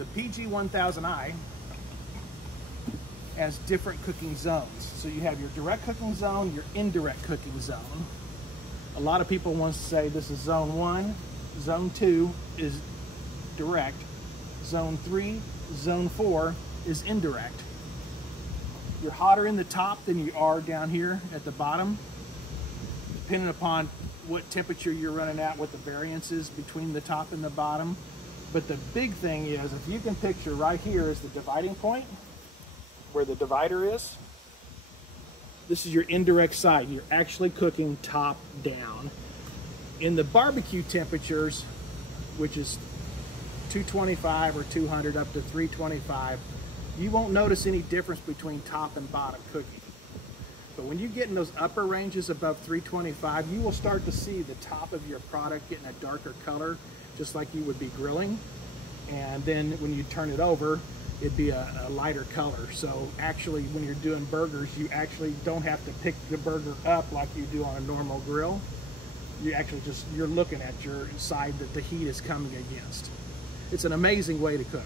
The PG1000i has different cooking zones. So you have your direct cooking zone, your indirect cooking zone. A lot of people want to say this is zone 1, zone 2 is direct, zone 3, zone 4 is indirect. You're hotter in the top than you are down here at the bottom, depending upon what temperature you're running at, what the variance is between the top and the bottom. But the big thing is, if you can picture right here is the dividing point, where the divider is. This is your indirect side. You're actually cooking top down. In the barbecue temperatures, which is 225 or 200 up to 325, you won't notice any difference between top and bottom cooking. But when you get in those upper ranges above 325, you will start to see the top of your product getting a darker color, just like you would be grilling. And then when you turn it over, it'd be a lighter color. So actually, when you're doing burgers, you actually don't have to pick the burger up like you do on a normal grill. You actually you're looking at your side that the heat is coming against. It's an amazing way to cook.